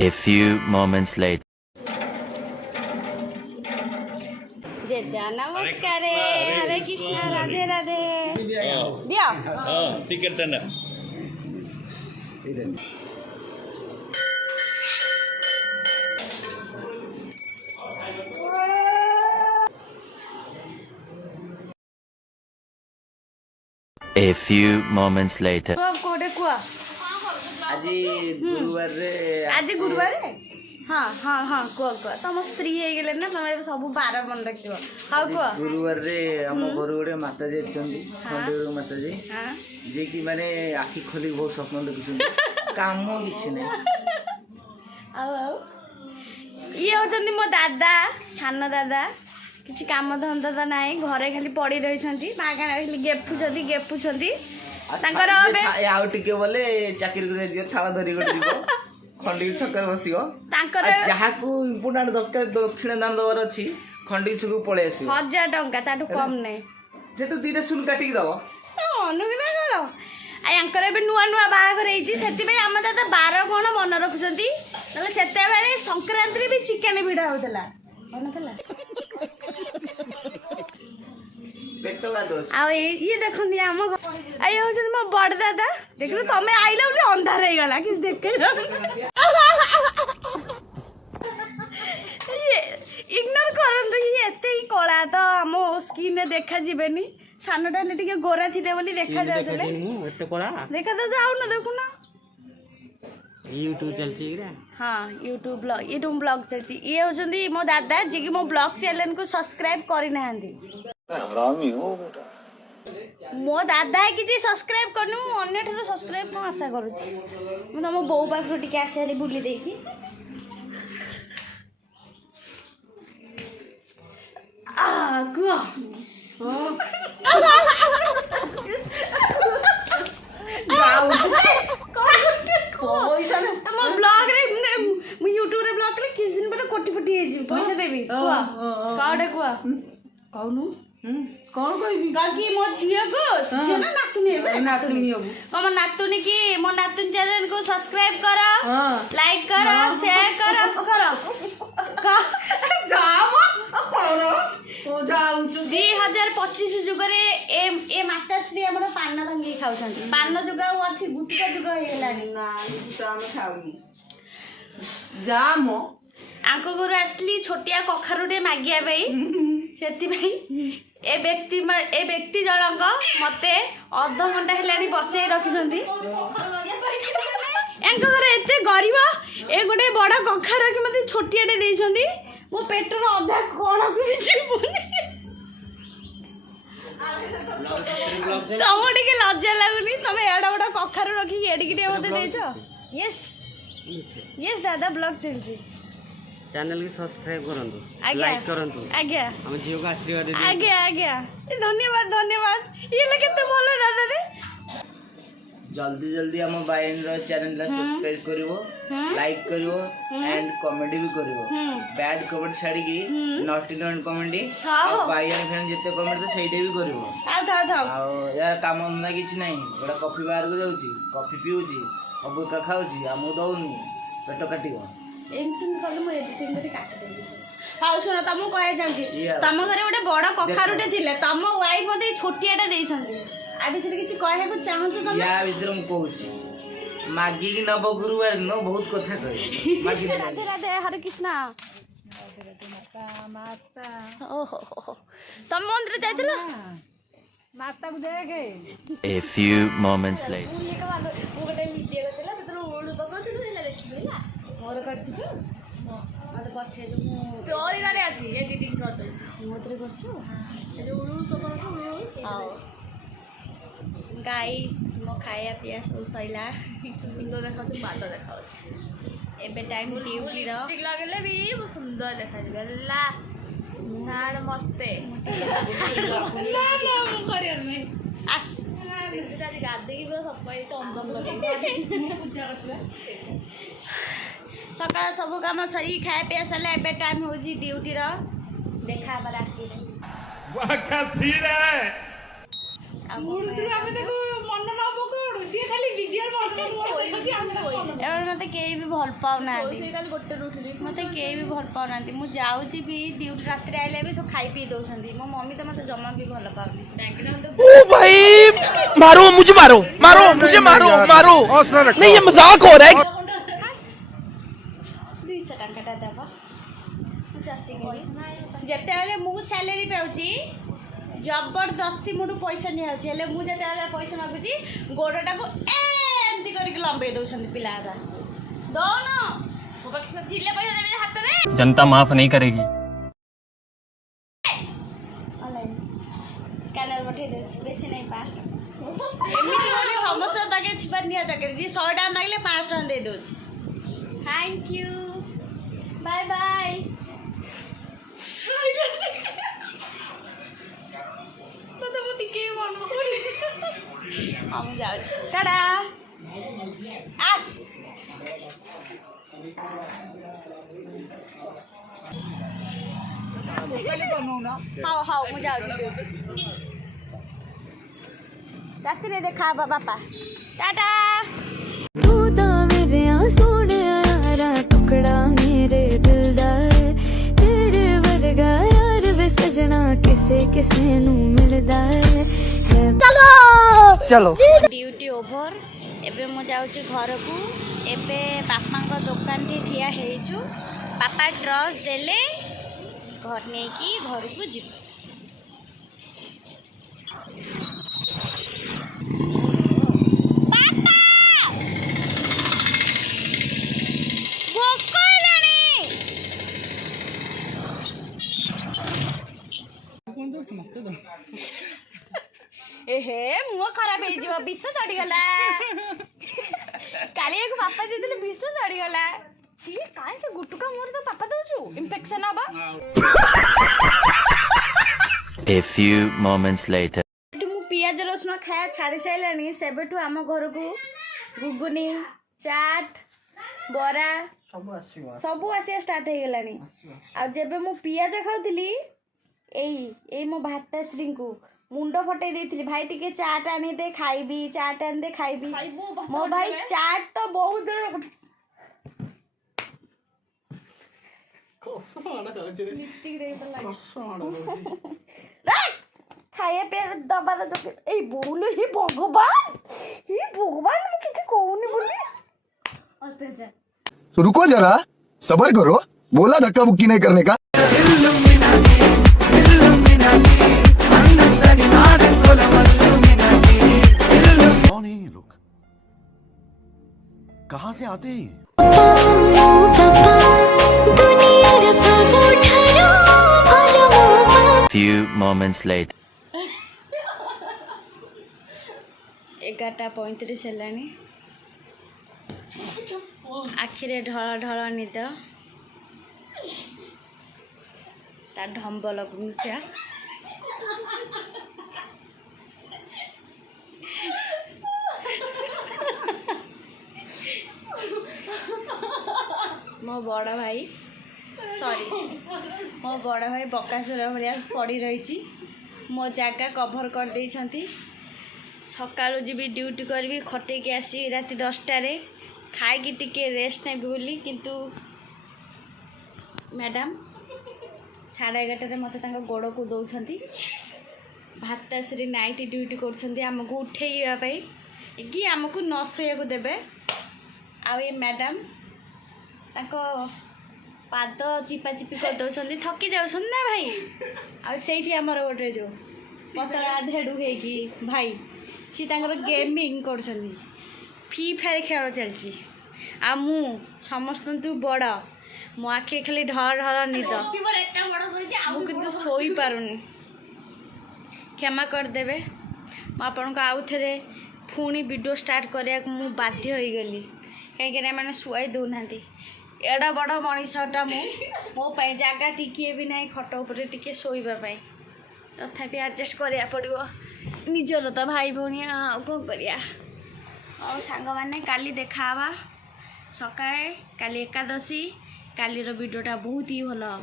A few moments later. Jeddah नमस्कार हरे कृष्ण राधे राधे दिया ticket देना A few moments later. कोडे कुआ आज गुरुवार रे आज गुरुवार हाँ हाँ हाँ कुआ कुआ तुम स्त्री हो गले ना तुम सब बार मन रखियो हाँ कुआ गुरुवार रे हम घर गोटे माताजी अच्छी खंडेर माताजी हाँ जे कि माने आखि खोली बहुत स्वप्न देखुछन काम किछि नै आउ आउ ये होचंदी मो दादा छान दादा किसी काम धंदा तो ना घरे खाली पड़ी रही मागणा खाली गेपुछंती तांकर अबे आउ टिके बोले चाकरी करे जे थाला धरी गोटे जीव खंडी छकर बसियो तांकर जहा को इम्पोर्टेंट दरकार दक्षिण दान दवर अछि खंडी छकु पळे आसियो 1000 टंका ताटू कम नै जे तो दीटा सुन काटी दबो अनुगना करो आंकर ए नुआ नुआ बाहागर होइछि सेति भाई हम दादा 12 कोण मन रखुछंती नले सेते बेले संक्रांति रे भी चिकन भिडा होतला बनतला पेटला दोस आ ये देखनी हम आई हो जब मो बड़ दादा देखलो तमे आइला बोले अंधार हो गला कि देखे ये इग्नोर करन ये एते ही कला तो हम स्किन में देखा जीवेनी सानटा ने टिके गोरा थिले बोली देखा जातले एते कोला देखा तो जाऊ ना देखु ना यूट्यूब चलची रे हाँ यूट्यूब ब्लॉग चलती ये होचंदी मो दादा जे कि मो ब्लॉग चैनल को सब्सक्राइब करि नाहंती हरामी हो बेटा मो दादा है कि सब्सक्राइब करनु अन्य ठरो सब्सक्राइब को आशा करूची मु तम बो पाखरो टिके आसे बुली देकी आ कुआ पैसा हम ब्लॉग रे मु यूट्यूब रे ब्लॉग ले किस दिन पहले कोटी कोटी हे जी पैसा देबी कुआ काडे कुआ कहनु कौन कहबी काकी मो झियो को झियो ना नातुनी हेबे नातुनी हबु कम नातुनी की मो नातुन चैनल को सब्सक्राइब करो लाइक करो शेयर करो का जाम करो ओ जाऊ छु 2025 जुगरे ए माताश्री हमर पान भांगी खाउछंती पान जुग अछि गुटका जुग हे गेलानी ना गुटा हम खाउनी जाम आंको गुरु असली छोटिया कखारुटे मागिया भाई सेति भाई ए व्यक्ति जनक मते अध घंटा हेलानी बसई रखिसंती एंको घरे एते गरीब ए गोटे बड़ कखार कि मते छोटियाटे देइसंती मो पेटर अधा कोण कुछि बोली तमो टिके लज्जा लागुनी तमे एडा बड़ कखार रखी एडिकी टे मते देइछो यस यस दादा ब्लॉग चलछि चैनल की सब्सक्राइब करंतु आज्ञा लाइक करंतु आज्ञा हम जीव का आशीर्वाद दे आज्ञा आज्ञा धन्यवाद ये लगे तो बोलो दादा रे जल्दी जल्दी हम बायन रो चैनल ला सब्सक्राइब करिवो लाइक करिवो एंड कमेंट भी करिवो बैड कमेंट छाड़ी की नॉट इन कमेंट हाँ। बायन फैन जते कमेंट तो सेइडे भी करिवो थाओ आ यार काम ना किछ नहीं गोटा कॉफी बाहर को जाउची कॉफी पिउची सब का खाउची आ मु दउनी पेट काटिवो एमसिन कल मु एडिटिंग करे काट देबी हाउ सुनो तमु कहे जानती Yeah. तम घरे गोटे बड़ कखारुटे थिले तम वाइफ मते छोटियाटा देइछंती आ बिसरे किछि कहे को चाहंछु तमे या विद्र मु कहूची मागी की नव गुरुवार दिन बहुत कथा कहे मागी राधे राधे हरे कृष्णा माता ओहो तम मंदिर जाइतला माता को देखे A few moments later. ये का वालो गोटे वीडियो करछला बितर ओळु पकथिलु हेला देखिला मोर करछि तो मते पठे मु तोरी दारे अछि एडिटिंग करत मोतरे करछु ए जो ओळु पकरछु आओ गाइस मो खाया पिया सब सइला सुंदर देखा पाद देखा एबे टाइम ड्यूटी रो ठीक लागले भी सुंदर देखा गला छाड़ मते ना ना मु करियर में आस दादी गादे की पूरा सफाई चंदन लगे पूजा करछला सकाळ सब काम सरी खाए पिया सले एबे टाइम हो जी ड्यूटी रो देखा बा राती वाह क्या सीन है मुड़ शुरू हमें देखो मन ना पकड़ एबार मते केही भी भल पाउनाहांती मते केही भी भल पाउनाहांती मु जाउची भी ड्यूटी रात रे आइले भी सब खाई पी दउछंती मो मम्मी त मते जमा भी भल पाउनी ओ भाई मारो मुझे मारो मारो मुझे मारो मारो नहीं ये मजाक हो रहा है 200 टंका देबा जेतेबेले मु सैलरी पाउची जबरदस्ती मुठू पैसा नहीं आउची हेले मु जेतेबेले पैसा मागुची गोडटा को एंती करके लंबे दउछंती पिला दा दो न मो पाखे थिले पैसा देबे हाथ रे जनता माफ नहीं करेगी ऑनलाइन स्कैनर पठे दे बेसी नहीं 5 एमिति बोली समस्त पाके थिबार निया दरकार जी 100 टाका मागले 5 टाका दे दोछ थैंक यू बाय बाय तो मत के मन हम जाऊ टाटा आ हाउ हाउ मु जाऊ रात रे देखा बापा टाटा तू तो मेरे सोने यारा टुकड़ा मेरे दिलदार तेरे वर्गा यार वे सजना किसे किसे नू मिलदा है चलो चलो ड्यूटी ओवर एबे मु जाउची घर को एबे बापा को दुकान थे ठिया हेजु पापा ड्रस देले घर नहीं की घर को जी एहे मुह खराब हो विष चढ़ीगला काली एक पापा देते विष चढ़ीगला सी कहीं से गुटुका मोर तो पापा दौचु इन्फेक्शन हबा A few moments later. मु पियाज रसुण खाया छाड़ी साइलानी सेबेठु आम घर को गुगुनी चाट बरा सब आसिया स्टार्ट हो गलानी आ जेबे मु पियाज खाउथली एई मो भाताश्री को मुंड फटे देइथली भाई टिके चाट आनी दे खाइबी चाट आनी दे खाइबी मो भाई चाट तो बहुत लिपस्टिक दे तो लाग खाए पे दबार जो ए बोलो हे भगवान मु किछ कहूनी बोली अत्याचार तो रुको जरा सबर करो बोला धक्का बुक्की नहीं करने का कौन है ये लोग कहाँ से आते हैं Few moments later. 11:35 हेलानी आखिरे ढल ढल निद ता ढंब लगुचा मो बड़ भाई सॉरी मो बड़ भाई बकासुर भाया पड़ी रही मो जगह कभर कर देइछंती सकाळु जीवी ड्यूटी करबी खटे के आसी राति 10टा रे खाई टिके रेस्ट नहीं बोली किंतु मैडम 11:30 मत गोड़ को दौरान भाताश्री नाइट ड्यूटी करमको उठेवाई कि आमको न शोया देवे आ मैडम पाद चिपा चिपी कर दौरान थकी जाऊँ ना भाई आठी आमर गोटे जो पतला धेड़ू है भाई सी गेमिंग कर फ्री फायर खेल चलती आ मु समस्त बड़ मो आखि खाली ढल ढल निद मुझे शोई पारुनी क्षमा करदेवे मुझे आउ थे पुणी वीडियो स्टार्ट करने मु बाध्य हो गली कहीं मैंने शुआई दौना एड़ा बड़ मनीषटा मो जगह टिके भी ना खट उपर टिके शोवाई तथापि एडजस्ट करा पड़ो निजर तो भाई भौणी कौन करिया सांग मैंने काली देखा सकाळे काली एकादशी कालीर वीडियोटा बहुत ही भल हम।